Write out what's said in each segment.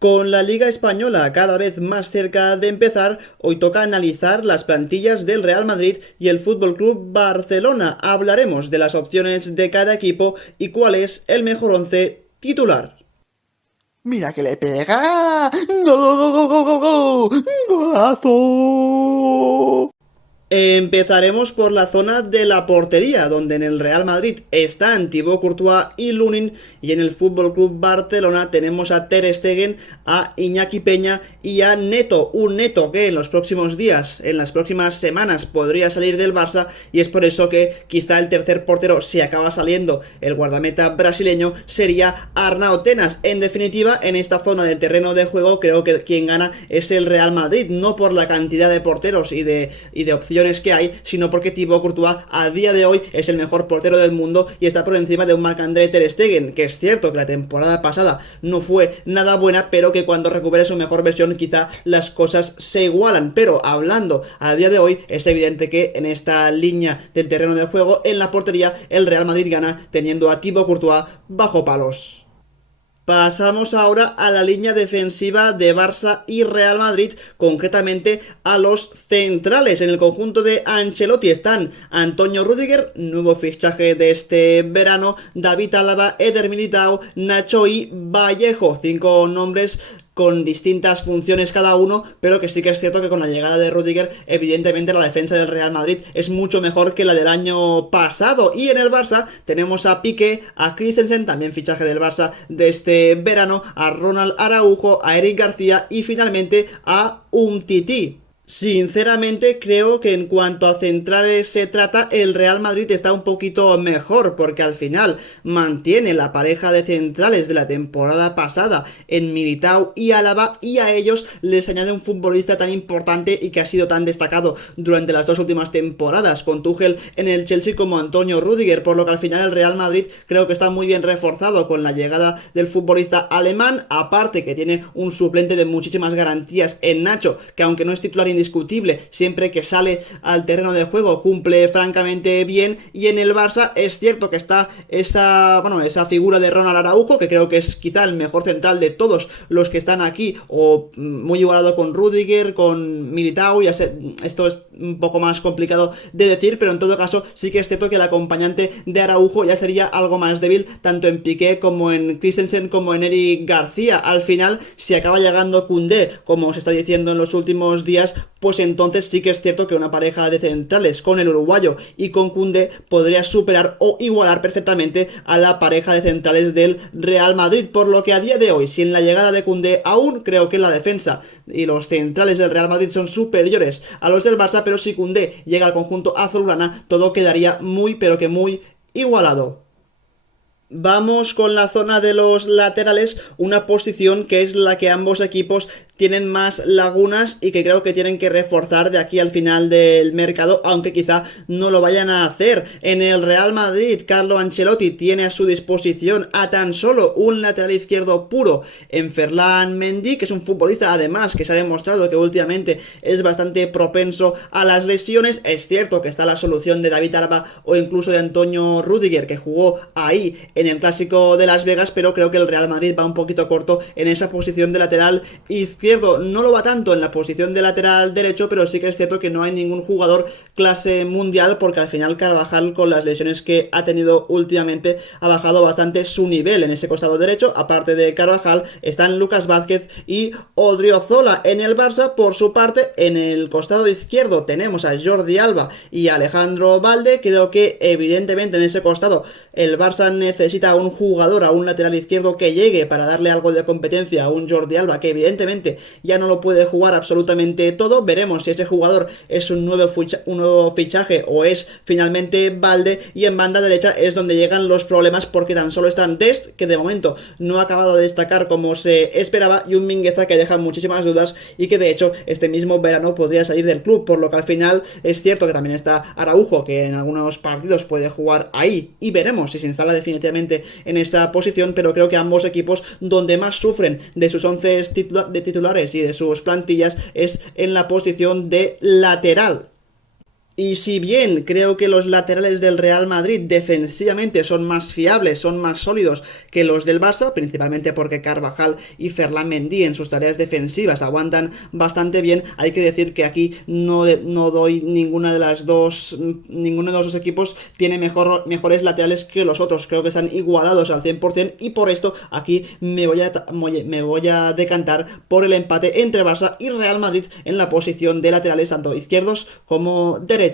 Con la Liga Española cada vez más cerca de empezar, hoy toca analizar las plantillas del Real Madrid y el FC Barcelona. Hablaremos de las opciones de cada equipo y cuál es el mejor once titular. ¡Mira que le pega! ¡Gol! ¡Golazo! Empezaremos por la zona de la portería, donde en el Real Madrid están Thibaut Courtois y Lunin, y en el FC Barcelona tenemos a Ter Stegen, a Iñaki Peña y a Neto, un Neto que en los próximos días, en las próximas semanas podría salir del Barça, y es por eso que quizá el tercer portero, si acaba saliendo el guardameta brasileño, sería Arnau Tenas. En definitiva, en esta zona del terreno de juego creo que quien gana es el Real Madrid, no por la cantidad de porteros y de opciones que hay, sino porque Thibaut Courtois a día de hoy es el mejor portero del mundo y está por encima de un Marc-André Ter Stegen, que es cierto que la temporada pasada no fue nada buena, pero que cuando recupere su mejor versión quizá las cosas se igualan. Pero hablando a día de hoy, es evidente que en esta línea del terreno de juego, en la portería, el Real Madrid gana teniendo a Thibaut Courtois bajo palos. Pasamos ahora a la línea defensiva de Barça y Real Madrid, concretamente a los centrales. En el conjunto de Ancelotti están Antonio Rüdiger, nuevo fichaje de este verano, David Alaba, Eder Militao, Nacho y Vallejo, 5 nombres con distintas funciones cada uno, pero que sí que es cierto que con la llegada de Rüdiger, evidentemente la defensa del Real Madrid es mucho mejor que la del año pasado. Y en el Barça tenemos a Piqué, a Christensen, también fichaje del Barça de este verano, a Ronald Araujo, a Eric García y finalmente a Umtiti. Sinceramente creo que en cuanto a centrales se trata, el Real Madrid está un poquito mejor, porque al final mantiene la pareja de centrales de la temporada pasada en Militao y Alaba, y a ellos les añade un futbolista tan importante y que ha sido tan destacado durante las dos últimas temporadas con Tuchel en el Chelsea como Antonio Rüdiger, por lo que al final el Real Madrid creo que está muy bien reforzado con la llegada del futbolista alemán, aparte que tiene un suplente de muchísimas garantías en Nacho, que aunque no es titular indiscutible, siempre que sale al terreno de juego cumple francamente bien. Y en el Barça es cierto que está esa figura de Ronald Araujo, que creo que es quizá el mejor central de todos los que están aquí, o muy igualado con Rüdiger, con Militao. Ya sé, esto es un poco más complicado de decir, pero en todo caso sí que es cierto que el acompañante de Araujo ya sería algo más débil, tanto en Piqué como en Christensen como en Eric García. Al final, si acaba llegando Koundé, como se está diciendo en los últimos días, pues entonces sí que es cierto que una pareja de centrales con el uruguayo y con Koundé podría superar o igualar perfectamente a la pareja de centrales del Real Madrid, por lo que a día de hoy, sin la llegada de Koundé, aún creo que la defensa y los centrales del Real Madrid son superiores a los del Barça, pero si Koundé llega al conjunto azulgrana, todo quedaría muy pero que muy igualado. Vamos con la zona de los laterales, una posición que es la que ambos equipos tienen más lagunas y que creo que tienen que reforzar de aquí al final del mercado, aunque quizá no lo vayan a hacer. En el Real Madrid, Carlo Ancelotti tiene a su disposición a tan solo un lateral izquierdo puro en Ferland Mendy, que es un futbolista además que se ha demostrado que últimamente es bastante propenso a las lesiones. Es cierto que está la solución de David Alaba o incluso de Antonio Rüdiger, que jugó ahí en el Clásico de Las Vegas, pero creo que el Real Madrid va un poquito corto en esa posición de lateral izquierdo. No lo va tanto en la posición de lateral derecho, pero sí que es cierto que no hay ningún jugador clase mundial, porque al final Carvajal, con las lesiones que ha tenido últimamente, ha bajado bastante su nivel en ese costado derecho. Aparte de Carvajal están Lucas Vázquez y Odriozola. En el Barça, por su parte, en el costado izquierdo tenemos a Jordi Alba y Alejandro Balde. Creo que evidentemente en ese costado el Barça necesita a un jugador, a un lateral izquierdo que llegue para darle algo de competencia a un Jordi Alba, que evidentemente ya no lo puede jugar absolutamente todo. Veremos si ese jugador es un nuevo fichaje o es finalmente Balde. Y en banda derecha es donde llegan los problemas, porque tan solo están Dest, que de momento no ha acabado de destacar como se esperaba, y un Mingueza que deja muchísimas dudas y que de hecho este mismo verano podría salir del club, por lo que al final es cierto que también está Araujo, que en algunos partidos puede jugar ahí, y veremos si se instala definitivamente en esa posición. Pero creo que ambos equipos donde más sufren de sus 11 titulares y de sus plantillas es en la posición de lateral. Y si bien creo que los laterales del Real Madrid defensivamente son más fiables, son más sólidos que los del Barça, principalmente porque Carvajal y Ferland Mendy en sus tareas defensivas aguantan bastante bien, hay que decir que aquí no doy ninguno de los dos equipos tiene mejores laterales que los otros, creo que están igualados al 100% y por esto aquí me voy a decantar por el empate entre Barça y Real Madrid en la posición de laterales tanto izquierdos como derechos.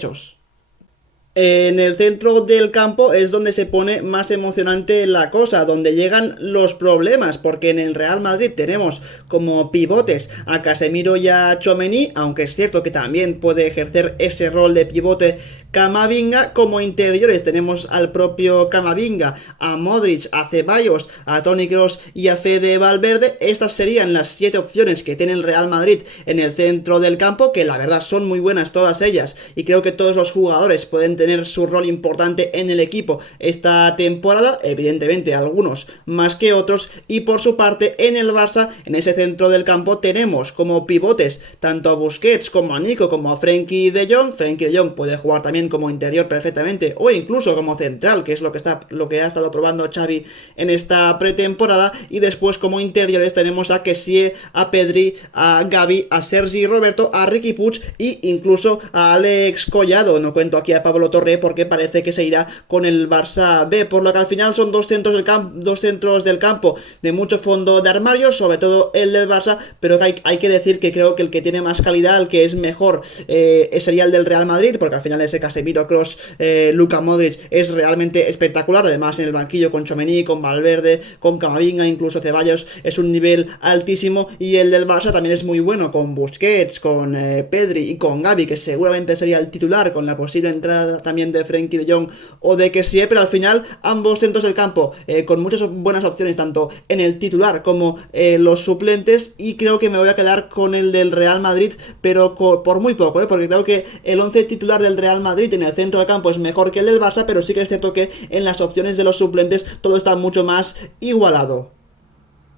En el centro del campo es donde se pone más emocionante la cosa, donde llegan los problemas, porque en el Real Madrid tenemos como pivotes a Casemiro y a Tchouaméni, aunque es cierto que también puede ejercer ese rol de pivote Camavinga. Como interiores tenemos al propio Camavinga, a Modric, a Ceballos, a Toni Kroos y a Fede Valverde. Estas serían las 7 opciones que tiene el Real Madrid en el centro del campo, que la verdad son muy buenas todas ellas, y creo que todos los jugadores pueden tener su rol importante en el equipo esta temporada, evidentemente algunos más que otros. Y por su parte en el Barça, en ese centro del campo tenemos como pivotes tanto a Busquets como a Nico como a Frenkie de Jong. Frenkie de Jong puede jugar también como interior perfectamente o incluso como central, que es lo que ha estado probando Xavi en esta pretemporada. Y después como interiores tenemos a Kessie, a Pedri, a Gavi, a Sergi Roberto, a Riqui Puig e incluso a Alex Collado. No cuento aquí a Pablo Torre porque parece que se irá con el Barça B, por lo que al final son dos centros del campo de mucho fondo de armario, sobre todo el del Barça, pero hay que decir que creo que el que tiene más calidad, el que es mejor, sería el del Real Madrid, porque al final ese Casemiro, Kroos, Luka Modric es realmente espectacular. Además en el banquillo con Tchouaméni, con Valverde, con Camavinga, incluso Ceballos, es un nivel altísimo. Y el del Barça también es muy bueno, con Busquets, con Pedri y con Gavi, que seguramente sería el titular, con la posible entrada también de Frenkie de Jong o de Kessie, pero al final ambos centros del campo con muchas buenas opciones tanto en el titular como los suplentes, y creo que me voy a quedar con el del Real Madrid, pero por muy poco, porque creo que el 11 titular del Real Madrid en el centro del campo es mejor que el del Barça, pero sí que es cierto que en las opciones de los suplentes todo está mucho más igualado.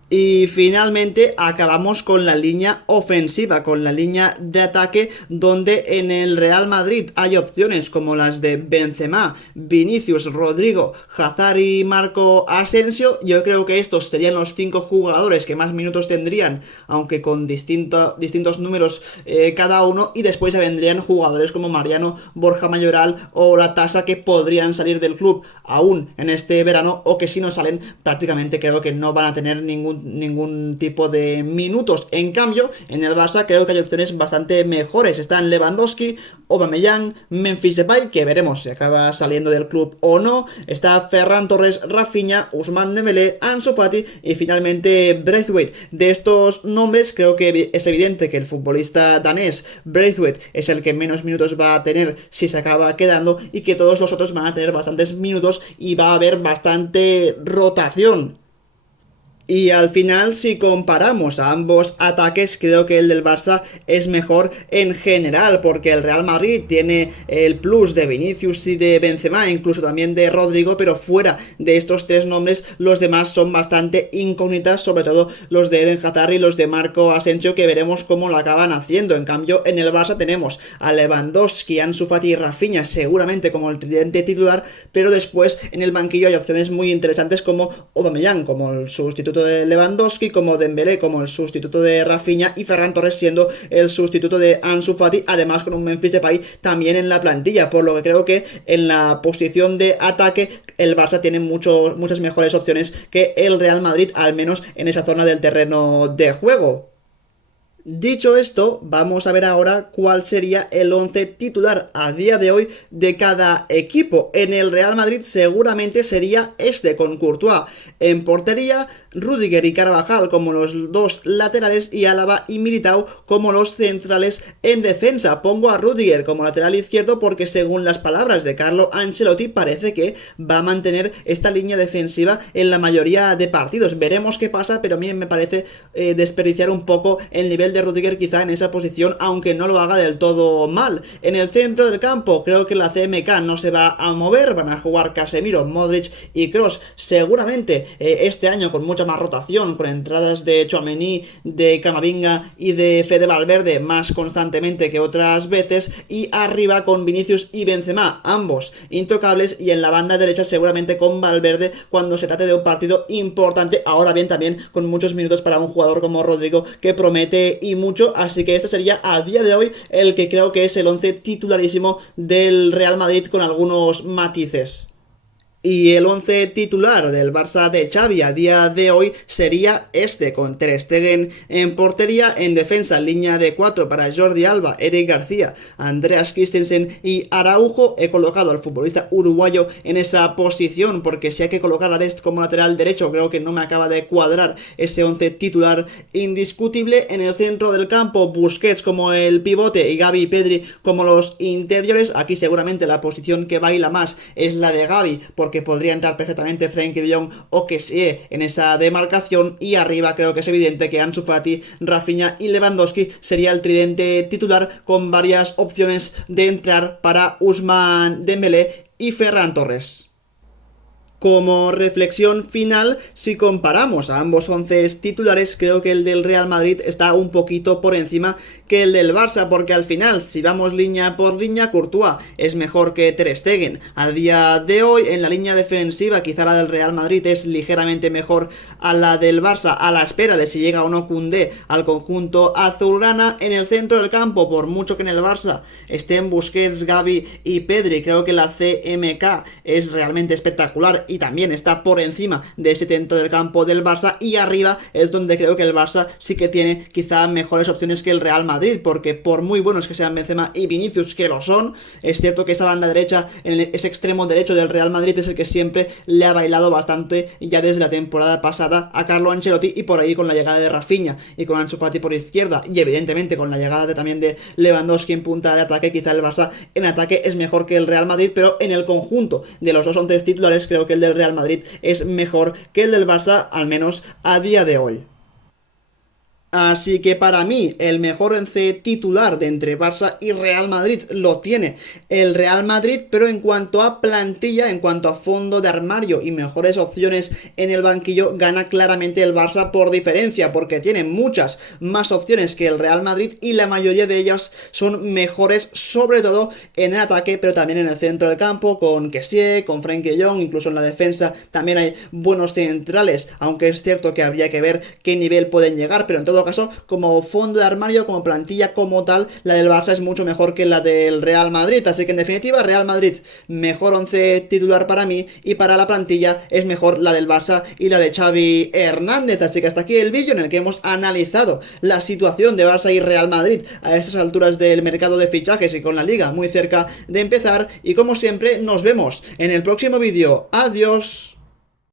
Y finalmente acabamos con la línea ofensiva, con la línea de ataque, donde en el Real Madrid hay opciones como las de Benzema, Vinicius, Rodrigo, Hazard y Marco Asensio. Yo creo que estos serían los 5 jugadores que más minutos tendrían, aunque con distintos números cada uno, y después se vendrían jugadores como Mariano, Borja Mayoral o La Tasa, que podrían salir del club aún en este verano, o que si no salen prácticamente creo que no van a tener ningún tipo de minutos. En cambio, en el Barça creo que hay opciones bastante mejores. Están Lewandowski, Aubameyang, Memphis Depay, que veremos si acaba saliendo del club o no. Está Ferran Torres, Rafinha, Ousmane Dembélé, Ansu Fati y finalmente Braithwaite. De estos nombres creo que es evidente que el futbolista danés Braithwaite es el que menos minutos va a tener si se acaba quedando, y que todos los otros van a tener bastantes minutos y va a haber bastante rotación. Y al final, si comparamos a ambos ataques, creo que el del Barça es mejor en general, porque el Real Madrid tiene el plus de Vinicius y de Benzema, incluso también de Rodrigo, pero fuera de estos 3 nombres, los demás son bastante incógnitas, sobre todo los de Eden Hazard y los de Marco Asensio, que veremos cómo lo acaban haciendo. En cambio, en el Barça tenemos a Lewandowski, Ansu Fati y Rafinha seguramente como el tridente titular, pero después en el banquillo hay opciones muy interesantes como Aubameyang, como el sustituto de Lewandowski, como Dembélé como el sustituto de Rafinha, y Ferran Torres siendo el sustituto de Ansu Fati, además con un Memphis Depay también en la plantilla, por lo que creo que en la posición de ataque el Barça tiene muchas mejores opciones que el Real Madrid, al menos en esa zona del terreno de juego. Dicho esto, vamos a ver ahora cuál sería el 11 titular a día de hoy de cada equipo. En el Real Madrid seguramente sería este, con Courtois en portería, Rudiger y Carvajal como los 2 laterales y Álava y Militao como los centrales en defensa. Pongo a Rudiger como lateral izquierdo porque, según las palabras de Carlo Ancelotti, parece que va a mantener esta línea defensiva en la mayoría de partidos. Veremos qué pasa, pero a mí me parece desperdiciar un poco el nivel de Rudiger quizá en esa posición, aunque no lo haga del todo mal. En el centro del campo creo que la CMK no se va a mover, van a jugar Casemiro, Modric y Kroos seguramente este año con mucha más rotación, con entradas de Tchouaméni, de Camavinga y de Fede Valverde más constantemente que otras veces, y arriba con Vinicius y Benzema, ambos intocables, y en la banda derecha seguramente con Valverde cuando se trate de un partido importante, ahora bien también con muchos minutos para un jugador como Rodrigo que promete y mucho, así que este sería a día de hoy el que creo que es el 11 titularísimo del Real Madrid con algunos matices. Y el 11 titular del Barça de Xavi a día de hoy sería este, con Ter Stegen en portería, en defensa línea de 4 para Jordi Alba, Eric García, Andreas Christensen y Araujo. He colocado al futbolista uruguayo en esa posición porque si hay que colocar a Dest como lateral derecho creo que no me acaba de cuadrar ese 11 titular indiscutible. En el centro del campo, Busquets como el pivote y Gavi y Pedri como los interiores. Aquí seguramente la posición que baila más es la de Gavi, porque podría entrar perfectamente Frenkie de Jong o Kessie en esa demarcación, y arriba creo que es evidente que Ansu Fati, Rafinha y Lewandowski sería el tridente titular, con varias opciones de entrar para Ousmane Dembélé y Ferran Torres. Como reflexión final, si comparamos a ambos 11 titulares, creo que el del Real Madrid está un poquito por encima que el del Barça, porque al final, si vamos línea por línea, Courtois es mejor que Ter Stegen. A día de hoy, en la línea defensiva, quizá la del Real Madrid es ligeramente mejor a la del Barça, a la espera de si llega o no Koundé al conjunto azulgrana. En el centro del campo, por mucho que en el Barça estén Busquets, Gavi y Pedri, creo que la CMK es realmente espectacular y también está por encima de ese centro del campo del Barça, y arriba es donde creo que el Barça sí que tiene quizá mejores opciones que el Real Madrid, porque por muy buenos que sean Benzema y Vinicius, que lo son, es cierto que esa banda derecha, en ese extremo derecho del Real Madrid, es el que siempre le ha bailado bastante ya desde la temporada pasada a Carlo Ancelotti, y por ahí con la llegada de Rafinha y con Ansu Fati por izquierda, y evidentemente con la llegada también de Lewandowski en punta de ataque, quizá el Barça en ataque es mejor que el Real Madrid, pero en el conjunto de los dos 11 titulares creo que el del Real Madrid es mejor que el del Barça, al menos a día de hoy. Así que para mí el mejor 11 titular de entre Barça y Real Madrid lo tiene el Real Madrid, pero en cuanto a plantilla, en cuanto a fondo de armario y mejores opciones en el banquillo, gana claramente el Barça por diferencia, porque tiene muchas más opciones que el Real Madrid y la mayoría de ellas son mejores, sobre todo en el ataque, pero también en el centro del campo, con Kessie, con Frenkie de Jong, incluso en la defensa también hay buenos centrales, aunque es cierto que habría que ver qué nivel pueden llegar, pero en todo caso, como fondo de armario, como plantilla como tal, la del Barça es mucho mejor que la del Real Madrid, así que en definitiva Real Madrid mejor 11 titular para mí, y para la plantilla es mejor la del Barça y la de Xavi Hernández. Así que hasta aquí el vídeo en el que hemos analizado la situación de Barça y Real Madrid a estas alturas del mercado de fichajes y con la liga muy cerca de empezar, y como siempre nos vemos en el próximo vídeo. Adiós.